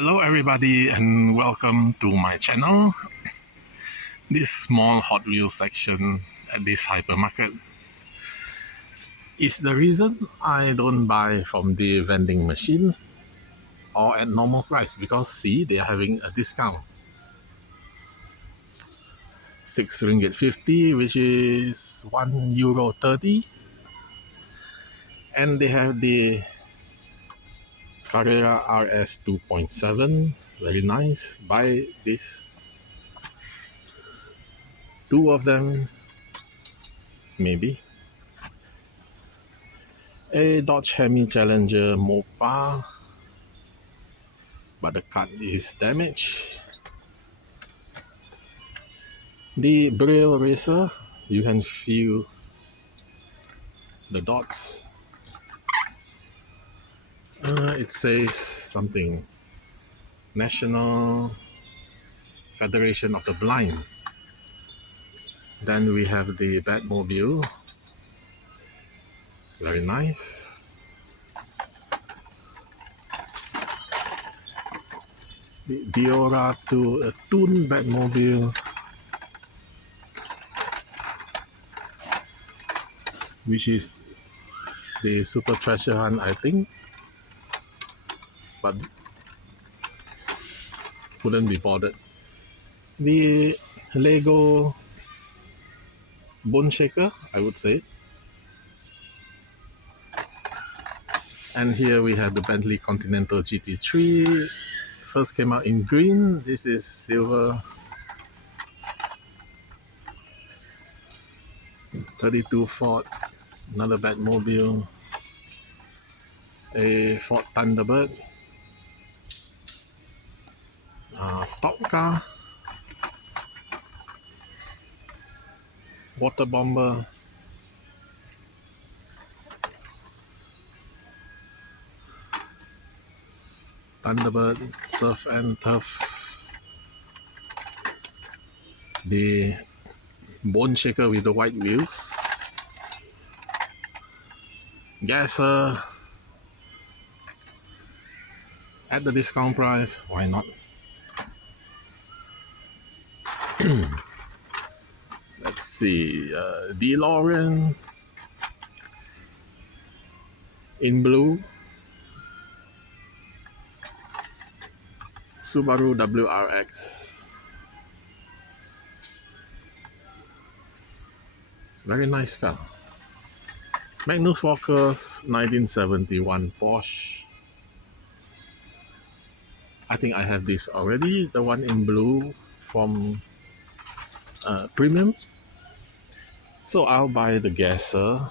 Hello everybody and welcome to my channel. This small Hot Wheels section at this hypermarket is the reason I don't buy from the vending machine or at normal price, because see, they are having a discount. 6 ringgit 50, which is €1.30, and they have the Carrera RS 2.7, very nice. Buy this, two of them maybe. A Dodge Hemi Challenger Mopa, but the card is damaged. The Braille Racer, you can feel the dots. It says something, National Federation of the Blind. Then we have the Batmobile, very nice. The Diora to a Toon Batmobile, which is the Super Treasure Hunt, I think, but couldn't be bothered. The Lego Bone Shaker, I would say. And here we have the Bentley Continental GT3. First came out in green, this is silver. 32 Ford, another Batmobile, a Ford Thunderbird, stock car, water bomber, Thunderbird, surf and turf, the Bone Shaker with the white wheels, Gasser at the discount price, why not? Let's see, DeLorean in blue, Subaru WRX, very nice car. Magnus Walker's 1971 Porsche. I think I have this already, the one in blue from Premium. So I'll buy the Gasser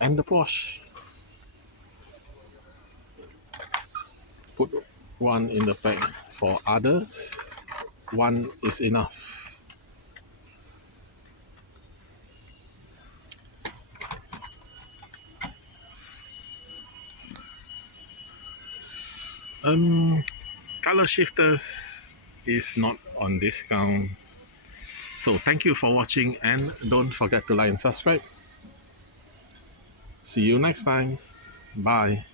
and the Porsche. Put one in the pack for others. One is enough. Color shifters is not on discount. So thank you for watching and don't forget to like and subscribe. See you next time. Bye.